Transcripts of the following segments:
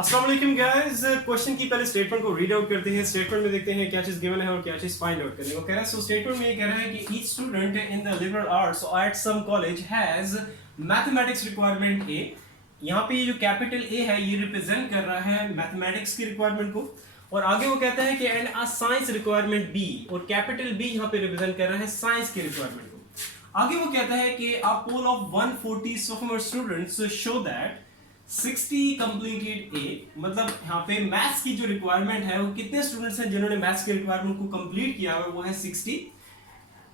अस्सलाम वालेकुम guys. Question की पहले स्टेटमेंट को रीड आउट करते हैं। स्टेटमेंट में देखते हैं क्या चीज गिवन है और क्या चीज फाइंड आउट करने को कह रहा है। सो स्टेटमेंट में ये कह रहा है कि each student in the liberal arts at some college has mathematics requirement A. यहाँ पे ये जो कैपिटल ए है ये रिप्रेजेंट कर रहा है मैथमेटिक्स की रिक्वायरमेंट को, और आगे वो कहता है कि and a science requirement B, और कैपिटल बी यहाँ पे रिप्रेजेंट कर रहा है साइंस की रिक्वायरमेंट को। आगे वो कहता है कि a poll of 140 sophomore students show that 60 completed A, मतलब यहाँ पे मैथ्स की जो रिक्वायरमेंट है वो कितने स्टूडेंट्स हैं जिन्होंने मैथ्स की रिक्वायरमेंट को कंप्लीट किया है, वो है 60।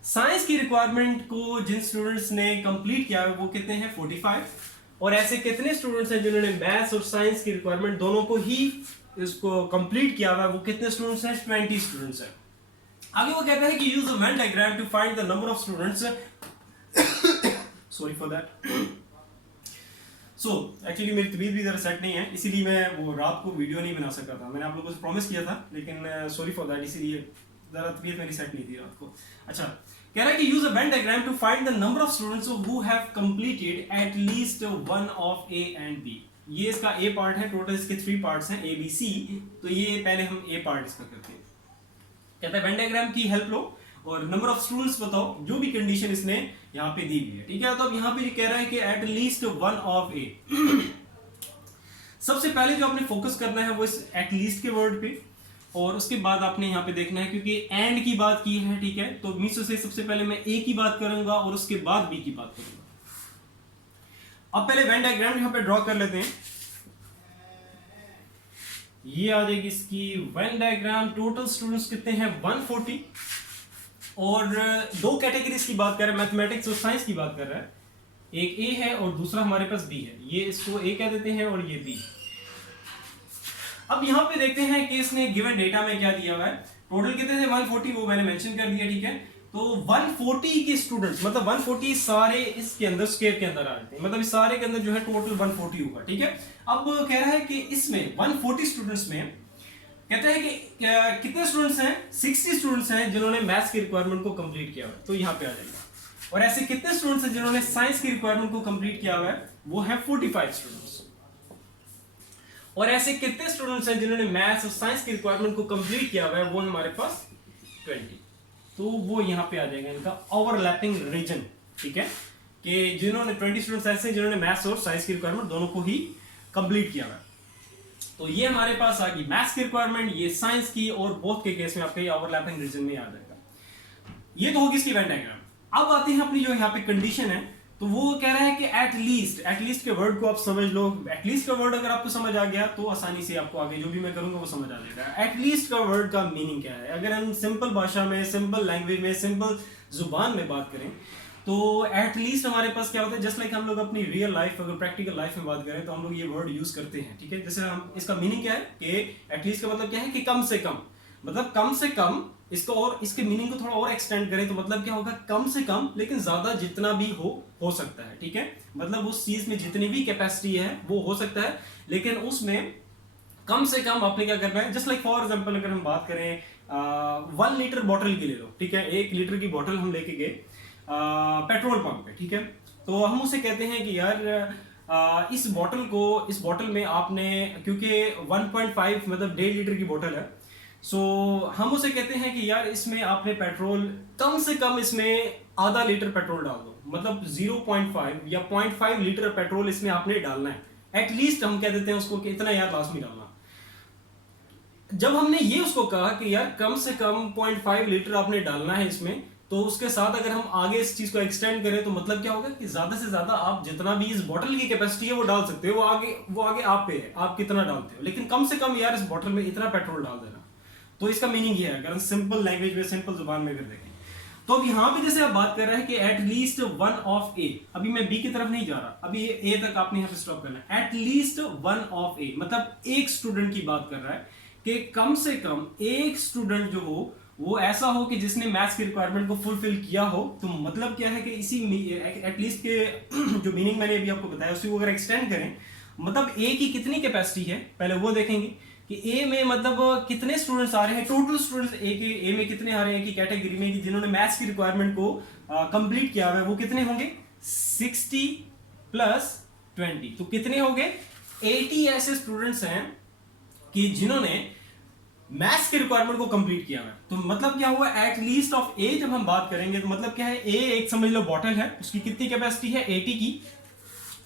साइंस की रिक्वायरमेंट को जिन स्टूडेंट्स ने कंप्लीट किया है वो कितने हैं 45। और ऐसे कितने स्टूडेंट्स हैं जिन्होंने मैथ्स और साइंस की रिक्वायरमेंट दोनों को ही इसको कंप्लीट किया हुआ है, वो कितने स्टूडेंट्स हैं 20 स्टूडेंट्स हैं। आगे वो कहता है कि use a Venn diagram to find the number of students. Sorry for that. So actually मेरी तबीयत भी ज़रा सेट नहीं है, इसीलिए मैं वो रात को वीडियो नहीं बना सका था। मैंने आप लोगों से प्रॉमिस किया था, लेकिन सॉरी फॉर दैट, इसीलिए ज़रा तबीयत मेरी सेट नहीं थी रात को। अच्छा, कह रहा है कि use a Venn diagram to find the number of students who have completed at least one of A and B. ये इसका ए पार्ट है, टोटल इसके 3 पार्ट्स हैं ए बी सी। तो ये पहले हम ए पार्ट इसका करते हैं। कहता है वेन डायग्राम की हेल्प लो और नंबर ऑफ स्टूडेंट्स बताओ, जो भी कंडीशन इसने यहाँ पे दी हुई है। ठीक है, तो अब यहाँ पे कह रहा है कि एट लीस्ट वन ऑफ ए। सबसे पहले जो आपने फोकस करना है वो इस एट लीस्ट के वर्ड पे, और उसके बाद आपने यहाँ पे देखना है क्योंकि एंड की बात की है। ठीक है, तो मीसो से सबसे पहले मैं ए की बात करूंगा और उसके बाद बी की बात करूंगा। अब पहले वेन डायग्राम यहाँ पे ड्रॉ कर लेते हैं। ये आ जाएगी इसकी वेन डायग्राम। टोटल स्टूडेंट्स कितने हैं 140, और दो कैटेगरीज की बात कर रहे हैं, मैथमेटिक्स और साइंस की बात कर रहा है। एक ए है और दूसरा हमारे पास बी है। ये इसको ए कह देते हैं और ये बी। अब यहाँ पे देखते हैं कि इसने गिवन डेटा में क्या दिया हुआ है। टोटल कितने थे 140, वो मैंने मेंशन कर दिया। ठीक है, तो 140 के स्टूडेंट्स, मतलब 140 सारे इसके अंदर स्क्वायर के अंदर आ जाते हैं, मतलब इस सारे के अंदर जो है टोटल 140 होगा। ठीक है, अब कह रहा है कि इसमें 140 स्टूडेंट्स में कहते हैं कि कितने स्टूडेंट्स हैं 60 स्टूडेंट्स हैं जिन्होंने मैथ्स की रिक्वायरमेंट को कंप्लीट किया हुआ है, तो यहाँ पे आ जाएगा। और ऐसे कितने स्टूडेंट्स हैं जिन्होंने साइंस की रिक्वायरमेंट को कंप्लीट किया हुआ है, वो है 45 स्टूडेंट्स। और ऐसे कितने स्टूडेंट्स हैं जिन्होंने मैथ्स और साइंस की रिक्वायरमेंट को कंप्लीट किया हुआ है, वो हमारे पास 20। तो वो यहाँ पे आ जाएगा इनका ओवरलैपिंग रीजन। ठीक है, कि जिन्होंने 20 स्टूडेंट्स ऐसे जिन्होंने मैथ्स और साइंस की रिक्वायरमेंट दोनों को ही कंप्लीट किया हुआ है। तो ये हमारे पास आ गई मैथ्स की रिक्वायरमेंट, ये साइंस की, और बोथ के केस में आपके ओवरलैपिंग रीजन में आ जाएगा। ये तो होगी इसकी वेन डायग्राम। अब आते हैं अपनी जो यहाँ पे कंडीशन है, तो वो कह रहा है कि एट लीस्ट के वर्ड को आप समझ लो। एटलीस्ट का वर्ड अगर आपको समझ आ गया तो आसानी से आपको आगे जो भी मैं करूंगा वो समझ आ जाएगा। एटलीस्ट का वर्ड का मीनिंग क्या है, अगर हम सिंपल भाषा में, सिंपल लैंग्वेज में, सिंपल जुबान में बात करें तो एटलीस्ट हमारे पास क्या होता है, जस्ट लाइक हम लोग अपनी रियल लाइफ, अगर प्रैक्टिकल लाइफ में बात करें तो हम लोग ये वर्ड यूज करते हैं। ठीक है, जैसे हम इसका मीनिंग क्या है कि एटलीस्ट का मतलब क्या है कि कम से कम, मतलब कम से कम। इसको और इसके मीनिंग को थोड़ा और एक्सटेंड करें तो मतलब क्या होगा, कम से कम लेकिन ज्यादा जितना भी हो सकता है। ठीक है, मतलब उस चीज में जितनी भी कैपेसिटी है वो हो सकता है, लेकिन उसमें कम से कम आपने क्या करना है। जस्ट लाइक फॉर एग्जांपल अगर हम बात करें 1 लीटर बॉटल की ले लो। ठीक है, 1 लीटर की बॉटल हम लेके गए पेट्रोल पंप पे। ठीक है, तो हम उसे कहते हैं कि यार इस बॉटल में आपने, क्योंकि 1.5 मतलब 1.5 लीटर की बॉटल है, सो हम उसे कहते हैं कि यार इसमें आपने पेट्रोल कम से कम इसमें आधा लीटर पेट्रोल डाल दो, मतलब 0.5 या 0.5 लीटर पेट्रोल इसमें आपने डालना है। एटलीस्ट हम कह देते हैं उसको कि इतना यार लास्ट में डालना। जब हमने ये उसको कहा कि यार कम से कम 0.5 लीटर आपने डालना है इसमें, तो उसके साथ अगर हम आगे इस चीज को एक्सटेंड करें तो मतलब क्या होगा कि ज्यादा से ज्यादा आप जितना भी इस बोतल की कैपेसिटी है वो डाल सकते हो, वो आगे आप पे है, आप कितना डालते हो, लेकिन कम से कम यार इस बोतल में इतना पेट्रोल डाल देना। तो इसका मीनिंग ये है, अगर सिंपल लैंग्वेज में, सिंपल जुबान में अगर देखें तो अब यहाँ पे जैसे आप बात कर रहे हैं कि एट लीस्ट वन ऑफ ए, अभी मैं बी की तरफ नहीं जा रहा, अभी ये ए तक आपने यहाँ पे स्टॉप करना है। एट लीस्ट वन ऑफ ए मतलब एक स्टूडेंट की बात कर रहा है कि कम से कम एक स्टूडेंट जो हो वो ऐसा हो कि जिसने मैथ्स की रिक्वायरमेंट को फुलफिल किया हो। तो मतलब क्या है कि इसी एटलीस्ट के जो मीनिंग मैंने अभी आपको बताया उसी को अगर एक्सटेंड करें, मतलब ए की कितनी कैपेसिटी है पहले वो देखेंगे कि ए में मतलब कितने स्टूडेंट्स आ रहे हैं, टोटल स्टूडेंट्स ए में कितने आ रहे हैं कि कैटेगरी में कि जिन्होंने मैथ्स की रिक्वायरमेंट को कंप्लीट किया हुआ है, वो कितने होंगे 60 + 20, तो कितने हो गए 80 ऐसे स्टूडेंट्स हैं कि जिन्होंने मैथ्स के रिक्वायरमेंट को कंप्लीट किया है। तो मतलब क्या हुआ, एट लीस्ट ऑफ ए जब हम बात करेंगे तो मतलब क्या है, ए एक समझ लो बॉटल है, उसकी कितनी कैपेसिटी है 80 की।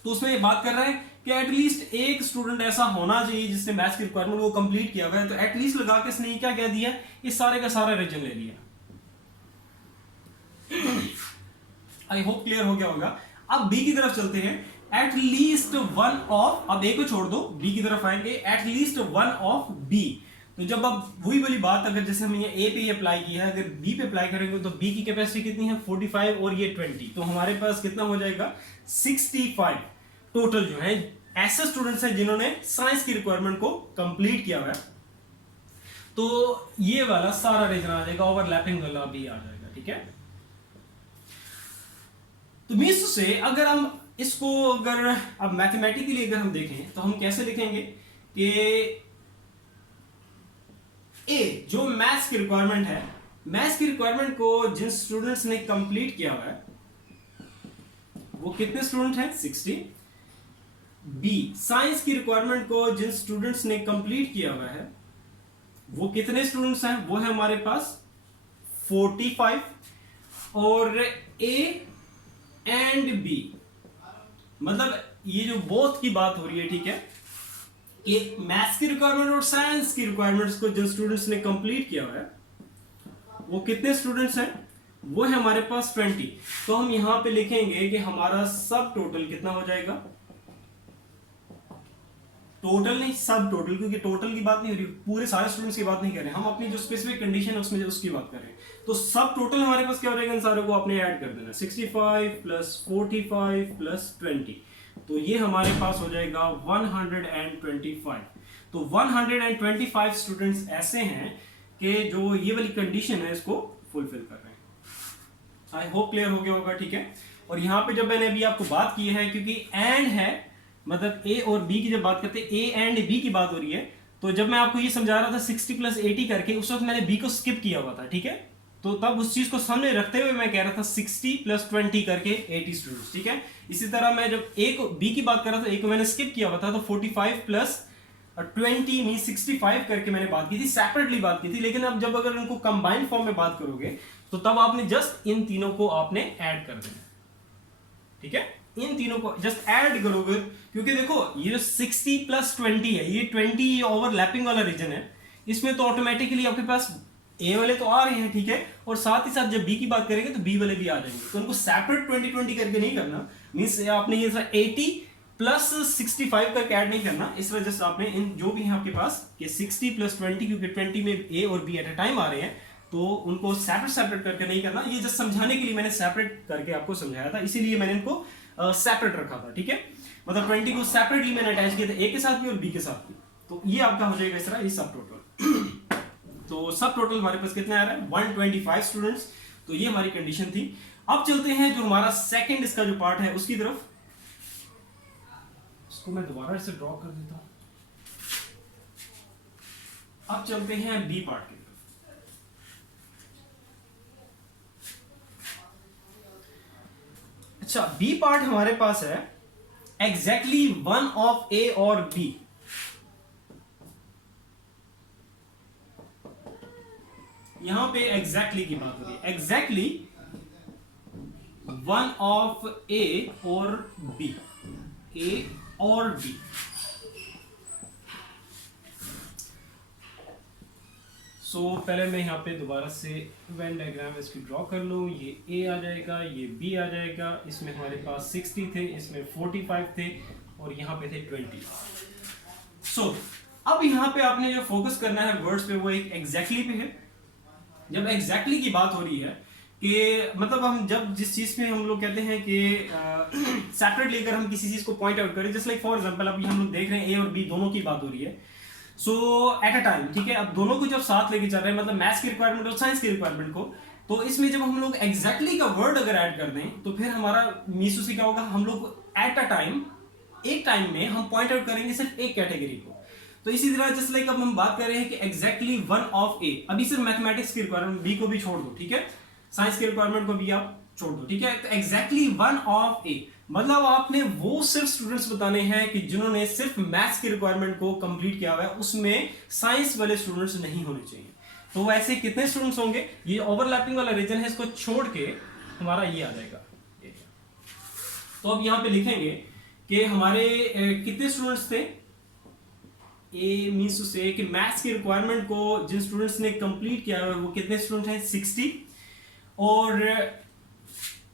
तो उसमें ये बात कर रहे हैं कि एटलीस्ट एक स्टूडेंट ऐसा होना चाहिए जिसने मैथ्स की रिक्वायरमेंट को कंप्लीट किया हुआ है। तो एटलीस्ट लगा के इसने क्या कह दिया, इस सारे का सारा रीजन ले लिया। आई होप क्लियर हो गया होगा। अब बी की तरफ चलते हैं। एट लीस्ट वन ऑफ, अब ए को छोड़ दो, बी की तरफ आएंगे। At least one of B. तो जब अब वही वाली बात, अगर जैसे हम ये ए पे अप्लाई किया है, अगर बी पे अप्लाई करेंगे तो बी की कैपेसिटी कितनी है 45 और ये 20, तो हमारे पास कितना हो जाएगा 65 टोटल जो है ऐसे स्टूडेंट्स हैं जिन्होंने साइंस की रिक्वायरमेंट को कंप्लीट किया हुआ है। तो ये वाला सारा रीजन आ जाएगा, ओवरलैपिंग वाला भी आ जाएगा। ठीक है, तो मीन्स से अगर हम इसको अगर अब मैथमेटिकली अगर हम देखें तो हम कैसे लिखेंगे कि ए जो मैथ्स की रिक्वायरमेंट है, मैथ्स की रिक्वायरमेंट को जिन स्टूडेंट्स ने कंप्लीट किया हुआ है वो कितने स्टूडेंट हैं 60। बी साइंस की रिक्वायरमेंट को जिन स्टूडेंट्स ने कंप्लीट किया हुआ है वो कितने स्टूडेंट्स हैं, वो है हमारे पास 45। और ए एंड बी, मतलब ये जो बोथ की बात हो रही है, ठीक है, कि मैथ्स की रिक्वायरमेंट और साइंस की रिक्वायरमेंट्स को जिन स्टूडेंट्स ने कंप्लीट किया हुआ है वो कितने स्टूडेंट्स हैं, वो है हमारे पास 20। तो हम यहां पे लिखेंगे कि हमारा सब टोटल कितना हो जाएगा, टोटल नहीं सब टोटल, क्योंकि टोटल की बात नहीं हो रही, पूरे सारे स्टूडेंट्स की बात नहीं कर रहे, हम अपनी जो स्पेसिफिक कंडीशन है उसमें उसकी बात कर रहे हैं। तो सब टोटल हमारे पास क्या हो जाएगा, इन सारों को आपने ऐड कर देना, 65 प्लस 45 प्लस 20, तो ये हमारे पास हो जाएगा 125। तो 125 स्टूडेंट्स ऐसे हैं कि जो ये वाली कंडीशन है इसको फुलफिल कर रहे हैं। आई होप क्लियर हो गया होगा। ठीक है, और यहां पे जब मैंने अभी आपको बात की है, क्योंकि एंड है, मतलब ए और बी की जब बात करते हैं, ए एंड बी की बात हो रही है, तो जब मैं आपको ये समझा रहा था 60 प्लस 80 करके, उस वक्त मैंने बी को स्किप किया हुआ था। ठीक है, तो तब उस चीज को सामने रखते हुए मैं कह रहा था 60 प्लस 20 करके 80 स्टूडेंट्स। ठीक है, इसी तरह मैं जब ए को बी की बात कर रहा था, ए को मैंने स्किप किया हुआ था, तो 45 प्लस 20 मीन 65 करके मैंने बात की थी, सेपरेटली बात की थी। लेकिन अब जब अगर उनको कंबाइंड फॉर्म में बात करोगे तो तब आपने जस्ट इन तीनों को आपने ऐड कर देना। ठीक है, इन तीनों को जस्ट ऐड करोगे, क्योंकि देखो ये जो 60 प्लस 20 है, ये 20 ओवरलैपिंग वाला रीजन है, इसमें तो ऑटोमेटिकली आपके पास ए वाले तो आ रहे हैं। ठीक है, और साथ ही साथ जब बी की बात करेंगे तो बी वाले भी आ जाएंगे, तो उनको सेपरेट 20-20 करके नहीं करना, मींस आपने ये 80 प्लस 65 करके ऐड नहीं करना। इस वजह से आपने इन जो भी है आपके पास कि 60 प्लस 20, क्योंकि 20 में ए और बी एट अ टाइम आ रहे हैं, तो उनको सेपरेट करके नहीं करना। ये जस्ट समझाने के लिए मैंने सेपरेट करके आपको समझाया था, इसीलिए मैंने इनको सेपरेट रखा था। ठीक है, मतलब 20 को सेपरेटली मैंने अटैच किया था, ए के साथ भी और बी के साथ भी। तो ये आपका हो जाएगा इस तरह, ये सब टोटल। तो सब टोटल हमारे पास कितना आ रहा है 125 स्टूडेंट्स। तो ये हमारी कंडीशन थी। अब चलते हैं जो हमारा सेकंड इसका जो पार्ट है उसकी तरफ। इसको मैं दोबारा इसे ड्रॉ कर देता हूं। अब चलते हैं बी पार्ट की तरफ। अच्छा, बी पार्ट हमारे पास है एग्जैक्टली वन ऑफ ए और बी। यहां पे एग्जैक्टली की बात हो रही है, एग्जैक्टली वन ऑफ ए और बी, ए और बी। पहले मैं यहां पे दोबारा से वेन डायग्राम इसकी ड्रॉ कर लूं। ये ए आ जाएगा, ये बी आ जाएगा, इसमें हमारे पास 60 थे, इसमें 45 थे और यहां पे थे 20। अब यहां पे आपने जो फोकस करना है वर्ड्स पे, वो एक एग्जैक्टली पे है। जब एग्जैक्टली की बात हो रही है कि मतलब हम जब जिस चीज में हम लोग कहते हैं कि सेपरेटली अगर हम किसी चीज को पॉइंट आउट करें, जस्ट लाइक फॉर एग्जांपल अभी हम लोग देख रहे हैं ए और बी दोनों की बात हो रही है, सो एट अ टाइम। ठीक है, अब दोनों को जब साथ लेके चल रहे हैं, मतलब मैथ्स की रिक्वायरमेंट और साइंस की रिक्वायरमेंट को, तो इसमें जब हम लोग एग्जैक्टली का वर्ड अगर ऐड कर दें तो फिर हमारा मीसू से क्या होगा, हम लोग एट अ टाइम, एक टाइम में हम पॉइंट आउट करेंगे सिर्फ एक कैटेगरी को। तो इसी तरह जस्ट लाइक अब हम बात कर रहे हैं कि एग्जैक्टली वन ऑफ ए, अभी सिर्फ मैथमेटिक्स की रिक्वायरमेंट बी को भी छोड़ दो। ठीक है, साइंस की रिक्वायरमेंट को भी आप छोड़ दो। ठीक है, तो एग्जैक्टली वन ऑफ ए मतलब आपने वो सिर्फ स्टूडेंट्स बताने हैं कि जिन्होंने सिर्फ मैथ्स की रिक्वायरमेंट को कंप्लीट किया हुआ है, उसमें साइंस वाले स्टूडेंट्स नहीं होने चाहिए। तो वैसे कितने स्टूडेंट्स होंगे? ये ओवरलैपिंग वाला रीजन है, इसको छोड़ के हमारा ये आ जाएगा। तो अब यहां पे लिखेंगे कि हमारे कितने स्टूडेंट्स थे। ए मीन्स टू से कि मैथ्स की रिक्वायरमेंट को जिन स्टूडेंट्स ने कंप्लीट किया है वो कितने स्टूडेंट हैं? 60। और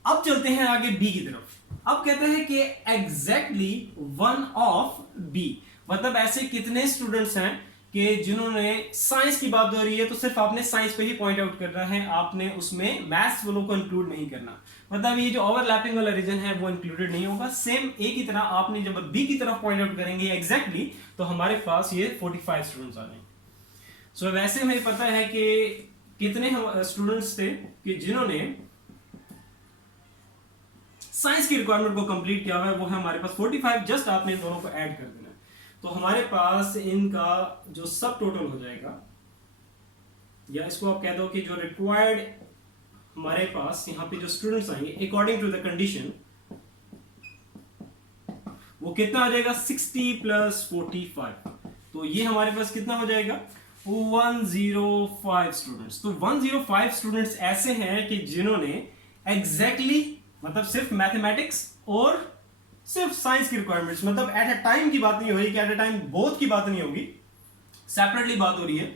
अब चलते हैं आगे बी की तरफ। अब कहते हैं कि एग्जैक्टली वन ऑफ बी, मतलब ऐसे कितने स्टूडेंट्स हैं कि जिन्होंने, साइंस की बात हो रही है तो सिर्फ आपने साइंस पे ही पॉइंट आउट करना है, आपने उसमें मैथ्स वालों को इंक्लूड नहीं करना। मतलब ये जो ओवरलैपिंग वाला रीजन है वो इंक्लूडेड नहीं होगा। सेम ए की तरह आपने जब बी की तरफ पॉइंट आउट करेंगे एग्जैक्टली, तो हमारे पास ये 45 स्टूडेंट्स आ जाएंगे। सो वैसे हमें पता है कि कितने स्टूडेंट्स थे कि जिन्होंने साइंस की रिक्वायरमेंट को कंप्लीट किया हुआ है, वो है हमारे पास 45। जस्ट आपने दोनों को ऐड कर देना। तो हमारे पास इनका जो सब टोटल हो जाएगा, या इसको आप कह दो कि जो रिक्वायर्ड हमारे पास यहाँ पे जो स्टूडेंट्स आएंगे अकॉर्डिंग टू द कंडीशन, वो कितना आ जाएगा? 60 प्लस 45। तो ये हमारे पास कितना हो जाएगा? 105 स्टूडेंट्स। तो 105 स्टूडेंट्स ऐसे हैं कि जिन्होंने एग्जैक्टली मतलब सिर्फ मैथमेटिक्स और सिर्फ साइंस की रिक्वायरमेंट्स, मतलब एट अ टाइम की बात नहीं हो रही कि एट अ टाइम बोथ की बात नहीं होगी, सेपरेटली बात हो रही है।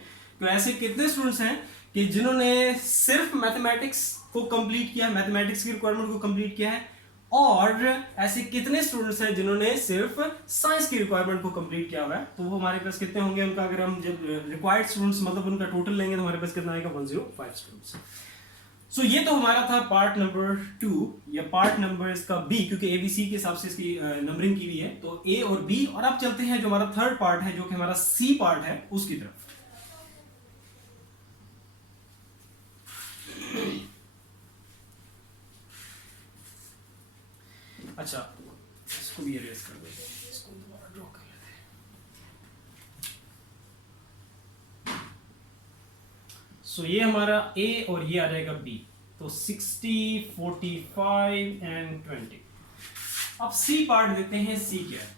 तो ऐसे कितने स्टूडेंट्स हैं कि जिन्होंने सिर्फ मैथमेटिक्स को कंप्लीट किया, मैथमेटिक्स की रिक्वायरमेंट को कंप्लीट किया है, और ऐसे कितने स्टूडेंट्स हैं जिन्होंने सिर्फ साइंस की रिक्वायरमेंट को कंप्लीट किया हुआ है। तो वो हमारे पास कितने होंगे उनका, अगर हम जब रिक्वायर्ड स्टूडेंट्स मतलब उनका टोटल लेंगे तो हमारे पास कितना आएगा? 105 स्टूडेंट्स। सो ये तो हमारा था पार्ट नंबर 2, या पार्ट नंबर इसका बी, क्योंकि एबीसी के हिसाब से इसकी नंबरिंग की हुई है। तो ए और बी, और अब चलते हैं जो हमारा थर्ड पार्ट है, जो कि हमारा सी पार्ट है, उसकी तरफ। अच्छा, इसको भी इरेज कर देते हैं, इसको दोबारा ड्रॉ कर लेते हैं। सो ये हमारा ए और ये आ जाएगा बी। तो 60, 45 एंड 20। अब सी पार्ट देखते हैं, सी क्या है।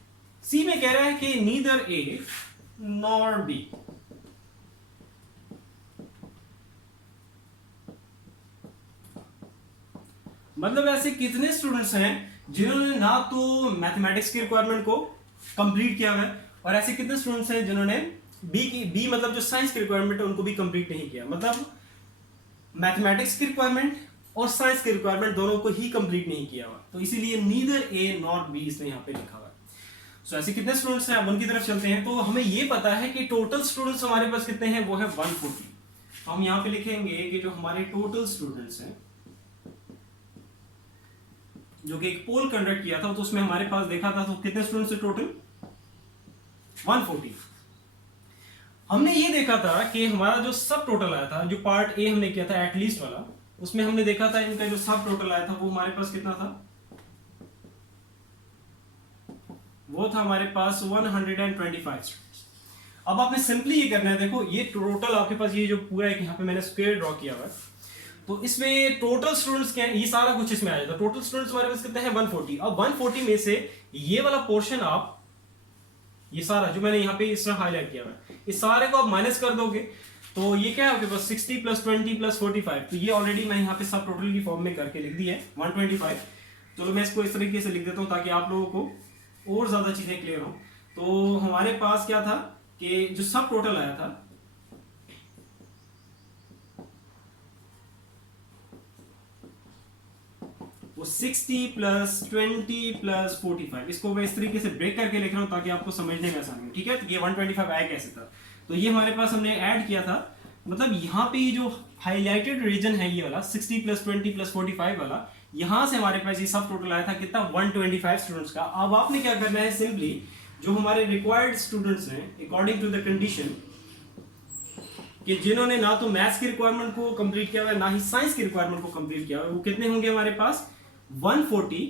सी में कह रहा है कि नीदर ए नॉर बी। मतलब ऐसे कितने स्टूडेंट्स हैं जिन्होंने ना तो मैथमेटिक्स की रिक्वायरमेंट को कंप्लीट किया है, और ऐसे कितने स्टूडेंट्स हैं जिन्होंने बी मतलब जो साइंस की रिक्वायरमेंट है उनको भी कंप्लीट नहीं किया। मतलब मैथमेटिक्स की रिक्वायरमेंट और साइंस की रिक्वायरमेंट दोनों को ही कंप्लीट नहीं किया हुआ, तो इसीलिए नीदर ए नॉट बी इसने यहाँ पे लिखा हुआ है। सो ऐसे कितने स्टूडेंट्स हैं, अब उनकी तरफ चलते हैं। तो हमें ये पता है कि टोटल स्टूडेंट्स हमारे पास कितने हैं, वो है 140। तो हम यहाँ पे लिखेंगे कि जो हमारे टोटल स्टूडेंट्स हैं, जो कि एक पोल कंडक्ट किया था, तो उसमें हमारे पास देखा था तो कितने स्टूडेंट्स थे टोटल? 140। हमने ये देखा था कि हमारा जो सब टोटल आया था, जो पार्ट ए हमने किया था एटलीस्ट वाला, उसमें हमने देखा था इनका जो सब टोटल आया था वो हमारे पास कितना था? वो था हमारे पास 125 स्टूडेंट्स। अब आपने सिंपली ये करना है, देखो ये टोटल आपके पास ये जो पूरा है, यहाँ पे मैंने स्क्वायर ड्रॉ किया हुआ है, तो इसमें टोटल स्टूडेंट्स क्या है, ये सारा कुछ इसमें आ जाता है। टोटल स्टूडेंट्स हमारे पास कितने हैं? 140। अब 140 में से ये वाला पोर्शन आप, ये सारा जो मैंने यहाँ पे इस तरह हाईलाइट किया हुआ है, इस सारे को आप माइनस कर दोगे तो ये क्या है आपके पास? 60 प्लस 20 प्लस 45। तो ये ऑलरेडी मैं यहाँ पे सब टोटल की फॉर्म में करके लिख दी है 125। चलो मैं इसको इस तरीके से लिख देता हूँ ताकि आप लोगों को और ज्यादा चीजें क्लियर हो। तो हमारे पास क्या था कि जो सब टोटल आया था, वो 60 प्लस 20 प्लस 45। इसको मैं इस तरीके से ब्रेक करके लिख रहा हूं ताकि आपको समझने में आसानी हो, ठीक है। तो ये 125 आया कैसे था, तो ये हमारे पास हमने ऐड किया था, मतलब यहाँ पे जो हाईलाइटेड रीजन है ये वाला 60 प्लस 20 प्लस 45 वाला, यहां से हमारे पास ये सब टोटल आया था कितना? 125 स्टूडेंट्स का। अब आपने क्या करना है, सिंपली जो हमारे रिक्वायर्ड स्टूडेंट्स हैं अकॉर्डिंग टू द कंडीशन, कि जिन्होंने ना तो मैथ्स की रिक्वायरमेंट को कंप्लीट किया हुआ है ना ही साइंस की रिक्वायरमेंट को कंप्लीट किया हुआ है, वो कितने होंगे हमारे पास? 140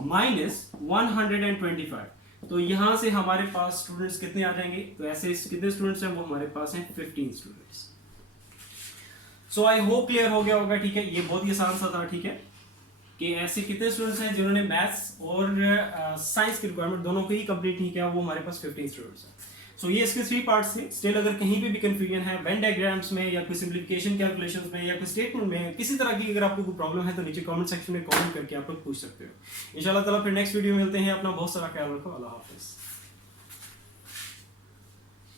माइनस 125। तो यहां से हमारे पास स्टूडेंट्स कितने आ जाएंगे? तो ऐसे कितने स्टूडेंट्स हैं, वो हमारे पास हैं 15 students. So I hope clear हो गया होगा, ठीक है। ये बहुत ही आसान सा था, ठीक है, कि ऐसे कितने स्टूडेंट्स हैं जिन्होंने मैथ्स और साइंस की रिक्वायरमेंट दोनों को ही कंप्लीट नहीं किया, वो हमारे पास 15 स्टूडेंट्स हैं। सो ये इसके 3 पार्ट्स थे। स्टिल अगर कहीं पे भी कंफ्यूजन है वेन डायग्राम्स में या कोई सिंप्लीफिकेशन कैलकुलेशंस में या कोई स्टेटमेंट में, किसी तरह की अगर आपको कोई प्रॉब्लम है तो नीचे कमेंट सेक्शन में कमेंट करके आप लोग पूछ सकते हो। इंशाल्लाह ताला फिर नेक्स्ट वीडियो में मिलते हैं। अपना बहुत सारा ख्याल रखो। अल्लाह हाफिज़।